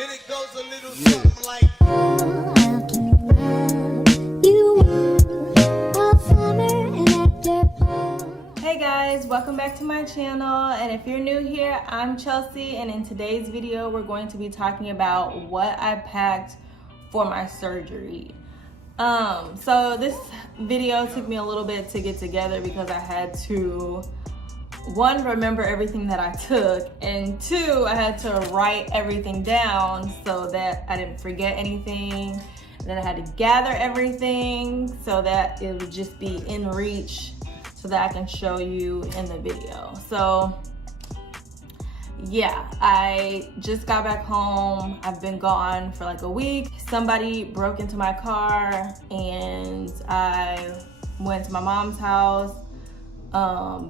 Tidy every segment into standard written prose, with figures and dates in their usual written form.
And it goes a little something like. Hey guys, welcome back to my channel, and if you're new here, I'm Chelsea, and in today's video we're going to be talking about what I packed for my surgery. So this video took me a little bit to get together because I had to, one, remember everything that I took, and two, I had to write everything down so that I didn't forget anything. And then I had to gather everything so that it would just be in reach so that I can show you in the video. So yeah, I just got back home. I've been gone for like a week. Somebody broke into my car and I went to my mom's house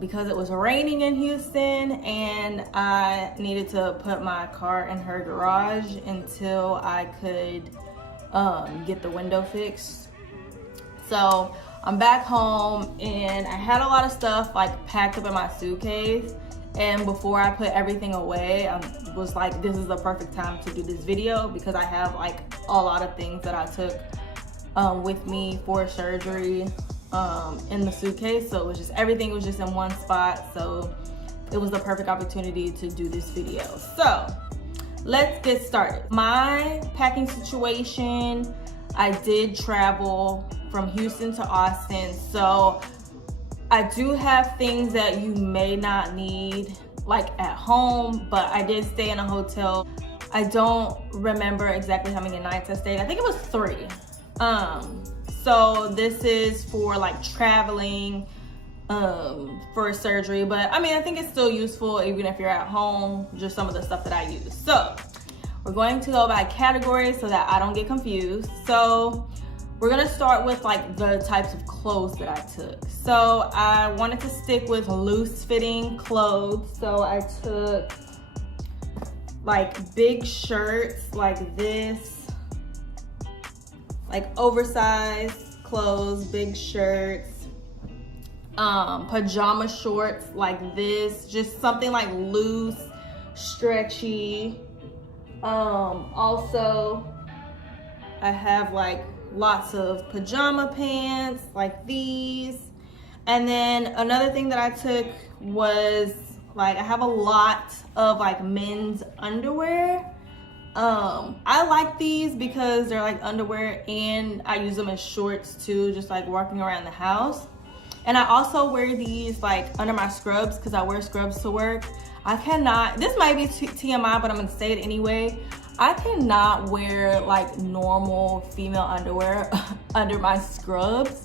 because it was raining in Houston, and I needed to put my car in her garage until I could get the window fixed. So I'm back home and I had a lot of stuff like packed up in my suitcase, and before I put everything away, I was like, this is the perfect time to do this video because I have like a lot of things that I took with me for surgery in the suitcase. So it was just, everything was just in one spot, so it was the perfect opportunity to do this video. So let's get started. My packing situation, I did travel from Houston to Austin, so I do have things that you may not need like at home, but I did stay in a hotel. I don't remember exactly how many nights I stayed. I think it was 3. So this is for like traveling for surgery, but I mean, I think it's still useful even if you're at home, just some of the stuff that I use. So we're going to go by category so that I don't get confused. So we're gonna start with like the types of clothes that I took. So I wanted to stick with loose fitting clothes. So I took like big shirts like this, like oversized clothes, big shirts, pajama shorts like this, just something like loose, stretchy. Also I have like lots of pajama pants like these. And then another thing that I took was like, I have a lot of like men's underwear. I like these because they're like underwear and I use them as shorts too, just like walking around the house. And I also wear these like under my scrubs because I wear scrubs to work. I cannot, this might be TMI, but I'm gonna say it anyway. I cannot wear like normal female underwear under my scrubs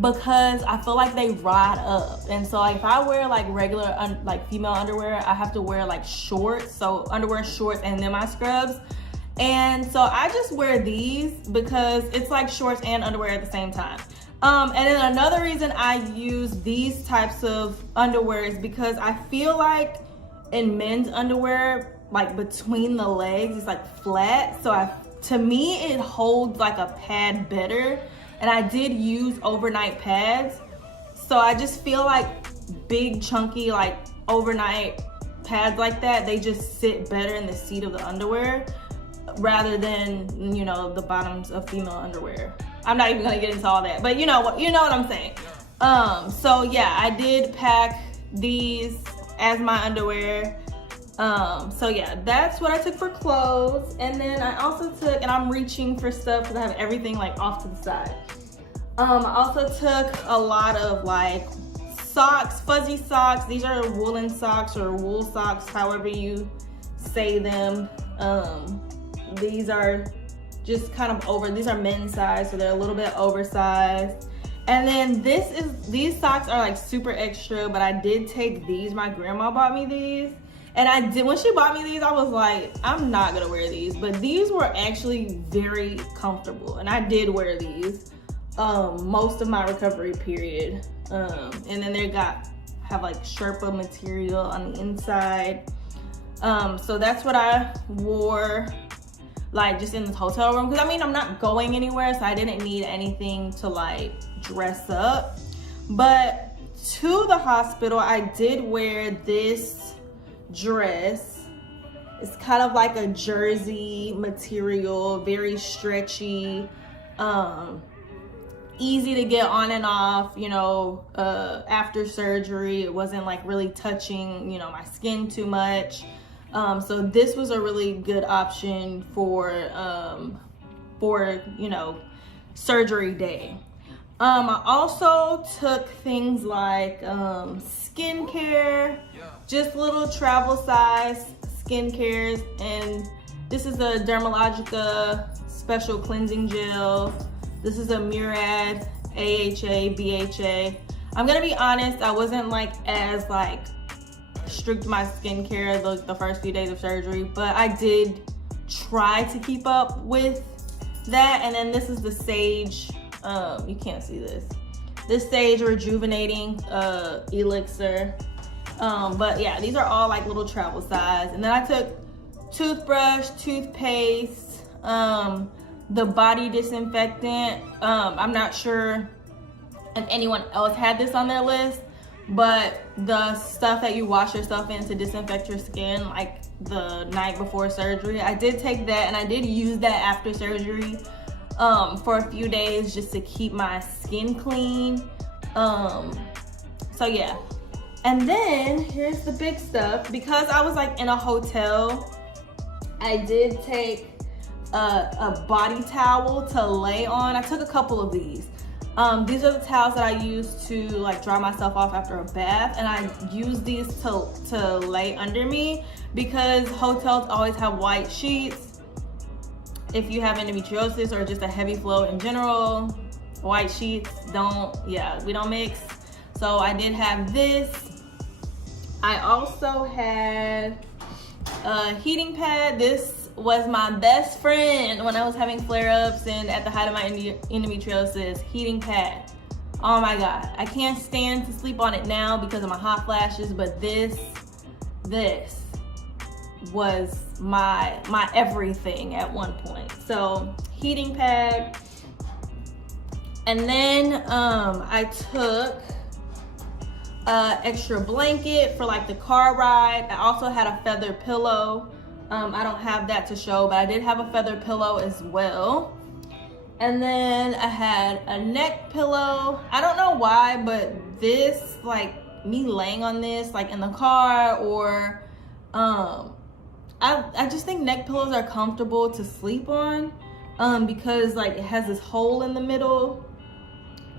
because I feel like they ride up. And so like if I wear like regular like female underwear, I have to wear like shorts, so underwear, shorts, and then my scrubs. And so I just wear these because it's like shorts and underwear at the same time. And then another reason I use these types of underwear is because I feel like in men's underwear, like between the legs, it's like flat. So to me, it holds like a pad better. And I did use overnight pads. So I just feel like big, chunky, like overnight pads like that, they just sit better in the seat of the underwear rather than, you know, the bottoms of female underwear. I'm not even gonna get into all that, but you know what I'm saying. So yeah, I did pack these as my underwear. So yeah, that's what I took for clothes. And then I also took, and I'm reaching for stuff because I have everything like off to the side. I also took a lot of like socks, fuzzy socks. These are woolen socks or wool socks, however you say them. These are just kind of these are men's size, so they're a little bit oversized. And then these socks are like super extra, but I did take these. My grandma bought me these. And when she bought me these, I was like, I'm not gonna wear these. But these were actually very comfortable. And I did wear these most of my recovery period. And then they have like Sherpa material on the inside. So that's what I wore like just in the hotel room. Cause I mean, I'm not going anywhere, so I didn't need anything to like dress up. But to the hospital, I did wear this dress It's kind of like a jersey material, very stretchy, easy to get on and off, you know, after surgery. It wasn't like really touching, you know, my skin too much. So this was a really good option for you know, surgery day. I also took things like skincare, just little travel size skincares, and this is a Dermalogica special cleansing gel. This is a Murad AHA BHA. I'm gonna be honest, I wasn't like as like strict with my skincare the first few days of surgery, but I did try to keep up with that. And then this is the Sage, you can't see this Sage rejuvenating elixir. But yeah, these are all like little travel size. And then I took toothbrush, toothpaste, the body disinfectant. I'm not sure if anyone else had this on their list, but the stuff that you wash yourself in to disinfect your skin like the night before surgery, I did take that, and I did use that after surgery for a few days just to keep my skin clean. So yeah. And then here's the big stuff. Because I was like in a hotel, I did take a body towel to lay on. I took a couple of these. These are the towels that I use to like dry myself off after a bath, and I use these to lay under me because hotels always have white sheets. If you have endometriosis or just a heavy flow in general, white sheets we don't mix. So I did have this. I also had a heating pad. This was my best friend when I was having flare-ups and at the height of my endometriosis. Heating pad. Oh my God. I can't stand to sleep on it now because of my hot flashes, but this was my everything at one point. So heating pad. And then I took extra blanket for like the car ride. I also had a feather pillow. I don't have that to show, but I did have a feather pillow as well. And then I had a neck pillow. I don't know why, but this, like me laying on this like in the car, or I just think neck pillows are comfortable to sleep on because like it has this hole in the middle.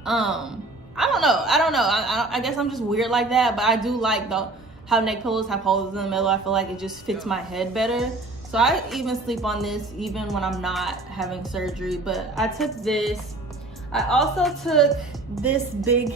I don't know. I guess I'm just weird like that, but I do like how neck pillows have holes in the middle. I feel like it just fits my head better. So I even sleep on this even when I'm not having surgery. But I took this. I also took this big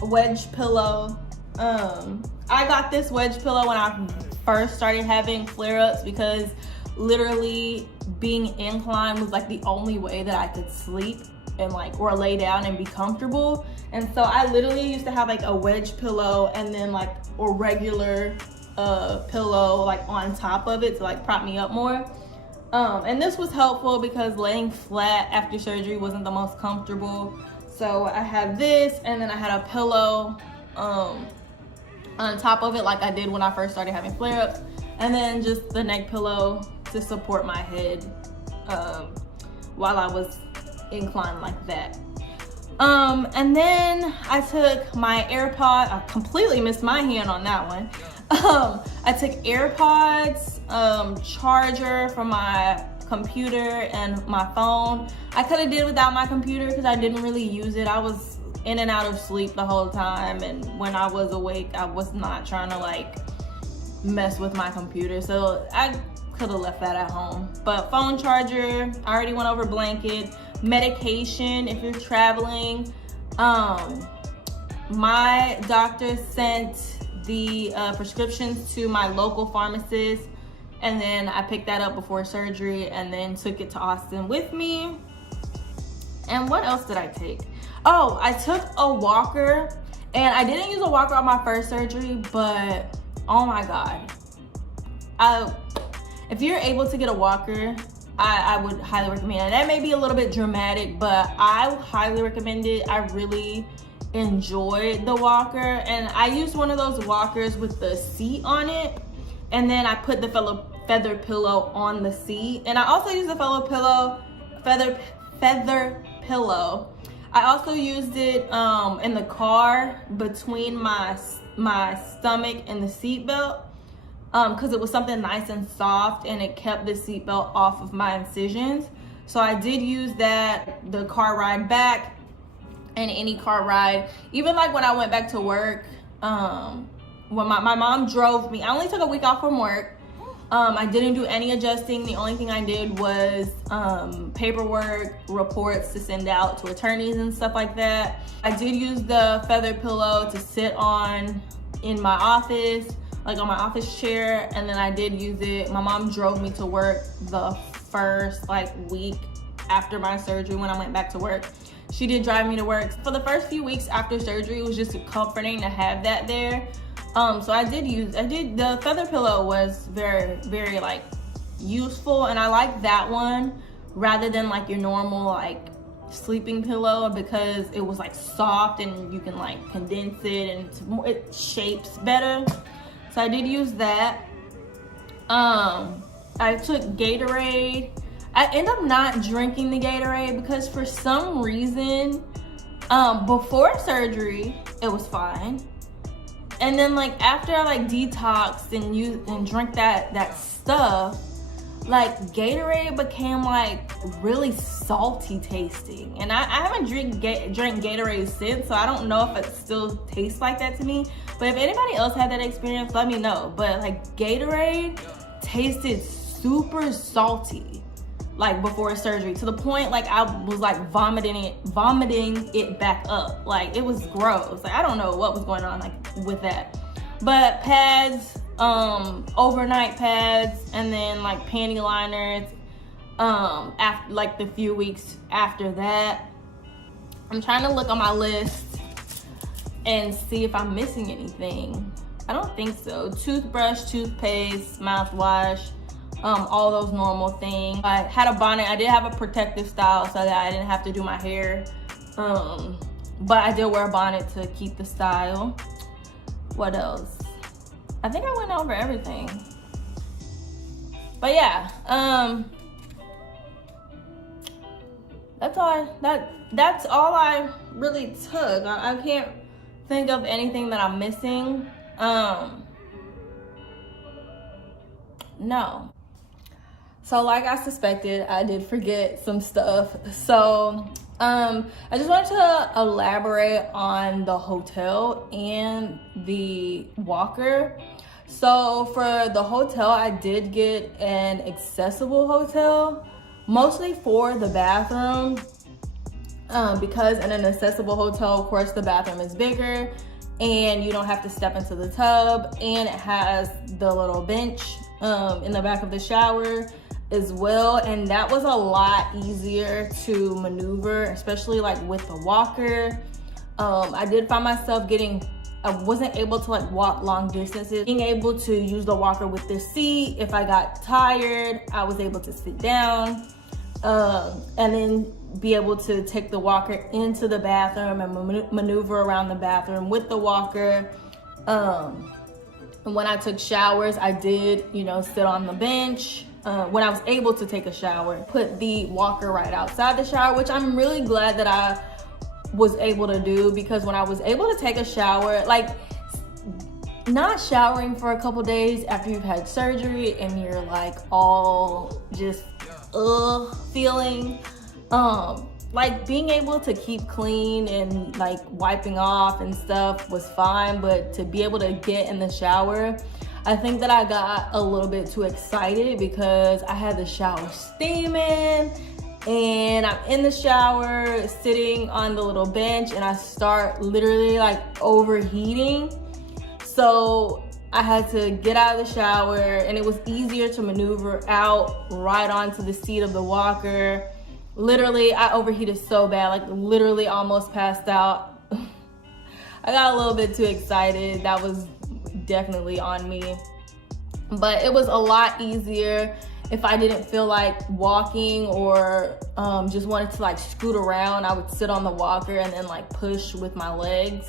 wedge pillow. I got this wedge pillow when I first started having flare-ups because literally being inclined was like the only way that I could sleep and like or lay down and be comfortable. And so I literally used to have like a wedge pillow and then like a regular pillow like on top of it to like prop me up more. And this was helpful because laying flat after surgery wasn't the most comfortable. So I had this, and then I had a pillow on top of it like I did when I first started having flare-ups, and then just the neck pillow to support my head while I was inclined like that. And then I took my AirPod. I completely missed my hand on that one. I took AirPods, charger for my computer and my phone. I could have did without my computer because I didn't really use it. I was in and out of sleep the whole time, and when I was awake I was not trying to like mess with my computer, so I could have left that at home. But phone charger, I already went over blanket. Medication if you're traveling. My doctor sent the prescriptions to my local pharmacist, and then I picked that up before surgery and then took it to Austin with me. And what else did I take? Oh, I took a walker, and I didn't use a walker on my first surgery, but oh my God. If you're able to get a walker, I would highly recommend it. That may be a little bit dramatic, but I highly recommend it. I really enjoyed the walker, and I used one of those walkers with the seat on it, and then I put the feather pillow on the seat. And I also used the feather pillow. I also used it in the car between my stomach and the seat belt, because it was something nice and soft and it kept the seatbelt off of my incisions. So I did use that the car ride back, and any car ride, even like when I went back to work, when my mom drove me. I only took a week off from work. I didn't do any adjusting. The only thing I did was paperwork, reports to send out to attorneys and stuff like that. I did use the feather pillow to sit on in my office, like on my office chair, and then I did use it. My mom drove me to work the first like week after my surgery when I went back to work. She did drive me to work. For the first few weeks after surgery, it was just comforting to have that there. So the feather pillow was very, very like useful, and I like that one rather than like your normal like sleeping pillow, because it was like soft and you can like condense it and it shapes better. So I did use that. I took Gatorade. I ended up not drinking the Gatorade because for some reason, before surgery, it was fine. And then like after I like detoxed and drank that stuff, like Gatorade became like really salty tasting. And I haven't drank Gatorade since, so I don't know if it still tastes like that to me. But if anybody else had that experience, let me know. But like Gatorade tasted super salty like before surgery, to the point like I was like vomiting it back up. Like it was gross. Like I don't know what was going on like with that. But pads, overnight pads, and then like panty liners after like the few weeks after that. I'm trying to look on my list and see if I'm missing anything. I don't think so. Toothbrush, toothpaste, mouthwash, all those normal things. I had a bonnet. I did have a protective style so that I didn't have to do my hair. But I did wear a bonnet to keep the style. What else? I think I went over everything. But yeah, that's all I really took. I can't think of anything that I'm missing. No. So like I suspected, I did forget some stuff. So I just wanted to elaborate on the hotel and the walker. So for the hotel, I did get an accessible hotel, mostly for the bathroom, because in an accessible hotel, of course, the bathroom is bigger and you don't have to step into the tub, and it has the little bench in the back of the shower as well, and that was a lot easier to maneuver, especially like with the walker. I did find myself I wasn't able to like walk long distances. Being able to use the walker with the seat, if I got tired, I was able to sit down and then be able to take the walker into the bathroom and maneuver around the bathroom with the walker. And when I took showers, I did, sit on the bench. When I was able to take a shower, put the walker right outside the shower, which I'm really glad that I was able to do, because when I was able to take a shower, like not showering for a couple days after you've had surgery and you're like all just feeling, like being able to keep clean and like wiping off and stuff was fine, but to be able to get in the shower, I think that I got a little bit too excited because I had the shower steaming and I'm in the shower sitting on the little bench and I start literally like overheating. So I had to get out of the shower, and it was easier to maneuver out right onto the seat of the walker. Literally, I overheated so bad, like literally almost passed out. I got a little bit too excited. That was definitely on me. But it was a lot easier if I didn't feel like walking or just wanted to like scoot around. I would sit on the walker and then like push with my legs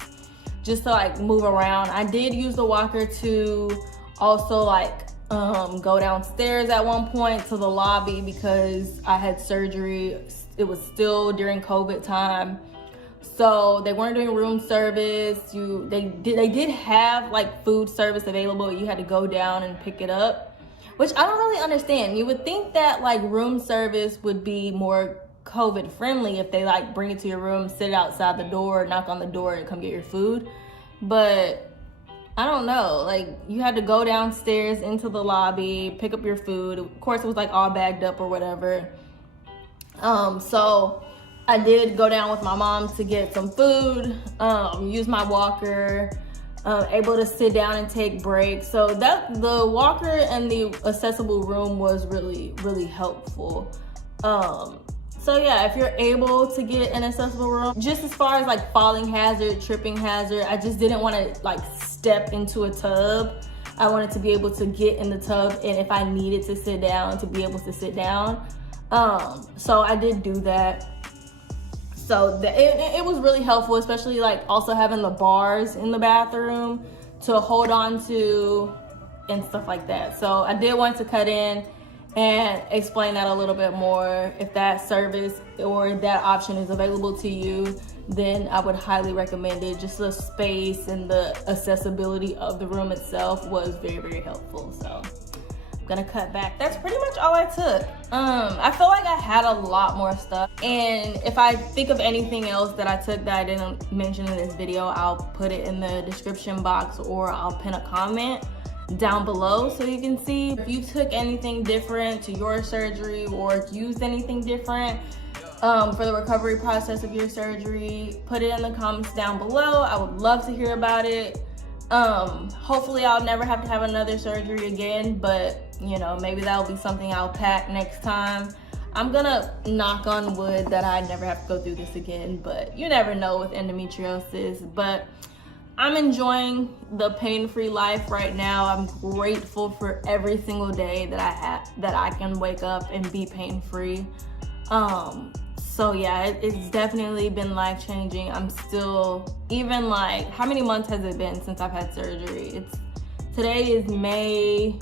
just to like move around. I did use the walker to also like go downstairs at one point to the lobby because I had surgery. It was still during COVID time, so they weren't doing room service. They did have like food service available. You had to go down and pick it up, which I don't really understand. You would think that like room service would be more COVID friendly if they like bring it to your room, sit outside the door, knock on the door, and come get your food. But I don't know, like you had to go downstairs into the lobby, pick up your food. Of course, it was like all bagged up or whatever. So I did go down with my mom to get some food, use my walker, able to sit down and take breaks. So that the walker and the accessible room was really, really helpful. So yeah, if you're able to get an accessible room, just as far as like falling hazard, tripping hazard, I just didn't want to like step into a tub. I wanted to be able to get in the tub, and if I needed to sit down, to be able to sit down. So I did do that. So it was really helpful, especially like also having the bars in the bathroom to hold on to and stuff like that. So I did want to cut in and explain that a little bit more. If that service or that option is available to you, then I would highly recommend it. Just the space and the accessibility of the room itself was very, very helpful. So I'm gonna cut back. That's pretty much all I took. I feel like I had a lot more stuff, and if I think of anything else that I took that I didn't mention in this video, I'll put it in the description box, or I'll pin a comment down below so you can see. If you took anything different to your surgery or used anything different for the recovery process of your surgery, put it in the comments down below. I would love to hear about it. Hopefully I'll never have to have another surgery again, but you know, maybe that'll be something I'll pack next time. I'm gonna knock on wood that I never have to go through this again, but you never know with endometriosis. But I'm enjoying the pain-free life right now. I'm grateful for every single day that I can wake up and be pain-free. So yeah, it's definitely been life-changing. I'm still, even like, how many months has it been since I've had surgery? Today is May,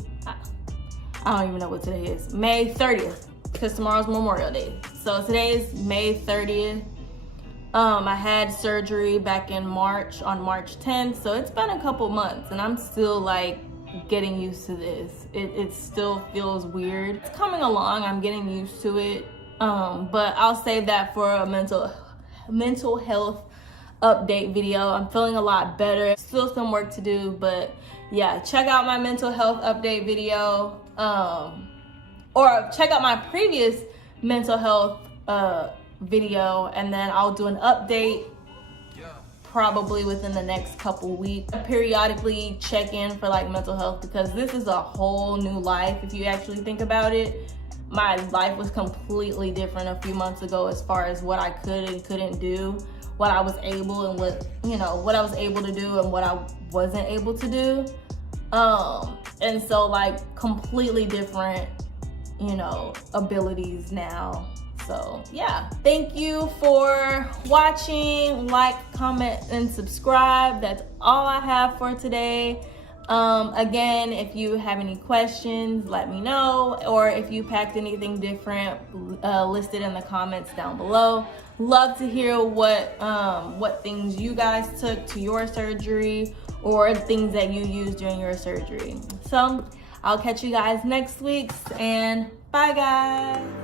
I don't even know what today is. May 30th, because tomorrow's Memorial Day. So today is May 30th. I had surgery back in March, on March 10th, so it's been a couple months, and I'm still like getting used to this. It still feels weird. It's coming along, I'm getting used to it, but I'll save that for a mental health update video. I'm feeling a lot better. Still some work to do, but yeah, check out my mental health update video, or check out my previous mental health video, and then I'll do an update probably within the next couple weeks. I periodically check in for like mental health, because this is a whole new life. If you actually think about it, my life was completely different a few months ago as far as what I could and couldn't do, what I was able and what I was able to do and what I wasn't able to do. And so like completely different, abilities now. So yeah, thank you for watching. Like, comment, and subscribe. That's all I have for today. Again, if you have any questions, let me know, or if you packed anything different, listed in the comments down below. Love to hear what things you guys took to your surgery, or things that you used during your surgery. So I'll catch you guys next week, and bye guys.